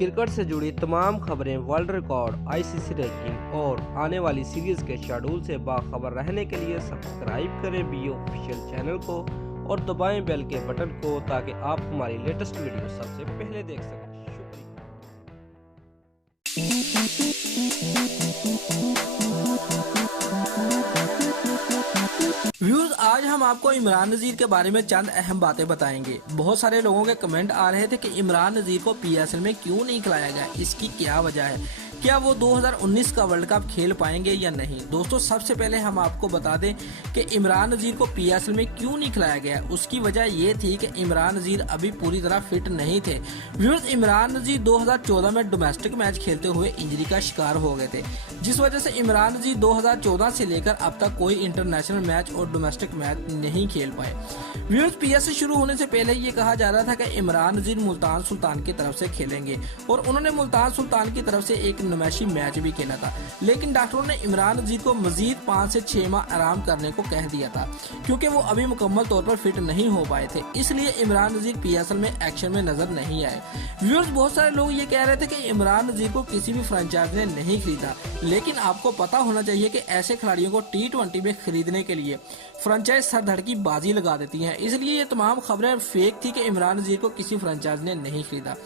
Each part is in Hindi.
क्रिकेट से जुड़ी तमाम खबरें, वर्ल्ड रिकॉर्ड, आईसीसी रैंकिंग और आने वाली सीरीज के शेड्यूल से बाखबर रहने के लिए सब्सक्राइब करें बी ऑफिशियल चैनल को और दबाएं बेल के बटन को ताकि आप हमारी लेटेस्ट वीडियो सबसे पहले देख सकें। व्यूअर्स, आज हम आपको इमरान नज़ीर के बारे में चंद अहम बातें बताएंगे। बहुत सारे लोगों के कमेंट आ रहे थे कि इमरान नज़ीर को पीएसएल में क्यों नहीं खिलाया गया, इसकी क्या वजह है, क्या वो 2019 का वर्ल्ड कप खेल पाएंगे या नहीं। दोस्तों, सबसे पहले हम आपको बता दें कि इमरान नज़ीर को पीएसएल में क्यों नहीं खिलाया गया। उसकी वजह ये थी कि इमरान नज़ीर अभी पूरी तरह फिट नहीं थे। व्यूअर्स, इमरान नज़ीर 2014 में डोमेस्टिक मैच खेलते हुए इंजरी का शिकार हो गए थे, जिस वजह से इमरान नज़ीर 2014 से लेकर अब तक कोई इंटरनेशनल मैच और डोमेस्टिक मैच नहीं खेल पाए। व्यूअर्स, पीएसएल शुरू होने से पहले ये कहा जा रहा था कि इमरान नज़ीर मुल्तान सुल्तान की तरफ से खेलेंगे और उन्होंने मुल्तान सुल्तान की तरफ से एक नुमाइशी मैच भी खेला था, लेकिन डॉक्टरों ने इमरान नज़ीर को मजीद 5 से 6 माह आराम करने को कह दिया था, क्योंकि वो अभी मुकम्मल तौर पर फिट नहीं हो पाए थे। इसलिए इमरान नज़ीर पीएसएल में एक्शन में नजर नहीं आए। व्यूअर्स, बहुत सारे लोग ये कह रहे थे कि इमरान नज़ीर को किसी भी फ्रेंचाइज ने नहीं खरीदा, लेकिन आपको पता होना चाहिए कि ऐसे खिलाड़ियों को T20 में खरीदने के लिए फ्रेंचाइज सरधड़ की बाजी लगा देती हैं। इसलिए ये तमाम खबरें फेक थी कि इमरान नज़ीर को किसी फ्रेंचाइज ने नहीं खरीदा।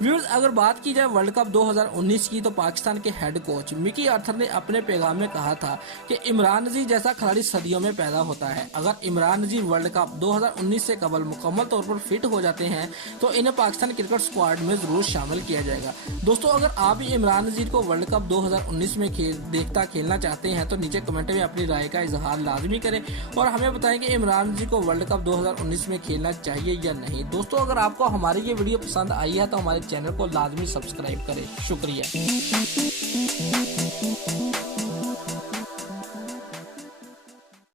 व्यूअर्स, अगर बात की जाए वर्ल्ड कप 2019 की, तो पाकिस्तान के हेड कोच मिकी आर्थर ने अपने पैगाम में कहा था कि इमरान नज़ीर जैसा खिलाड़ी सदियों में पैदा होता है। अगर इमरान नज़ीर वर्ल्ड कप 2019 से कबल मुकम्मल तौर पर फिट हो जाते हैं तो इन्हें पाकिस्तान क्रिकेट स्क्वाड में जरूर शामिल किया जाएगा। दोस्तों, अगर आप भी इमरान नज़ीर को वर्ल्ड कप 2019 में खेलना चाहते हैं तो नीचे कमेंट में अपनी राय का इजहार लाजमी करें और हमें बताएं कि इमरान नज़ीर को वर्ल्ड कप 2019 में खेलना चाहिए या नहीं। दोस्तों, अगर आपको हमारी ये वीडियो पसंद आई है तो हमारे चैनल को लाजमी सब्सक्राइब करें। शुक्रिया।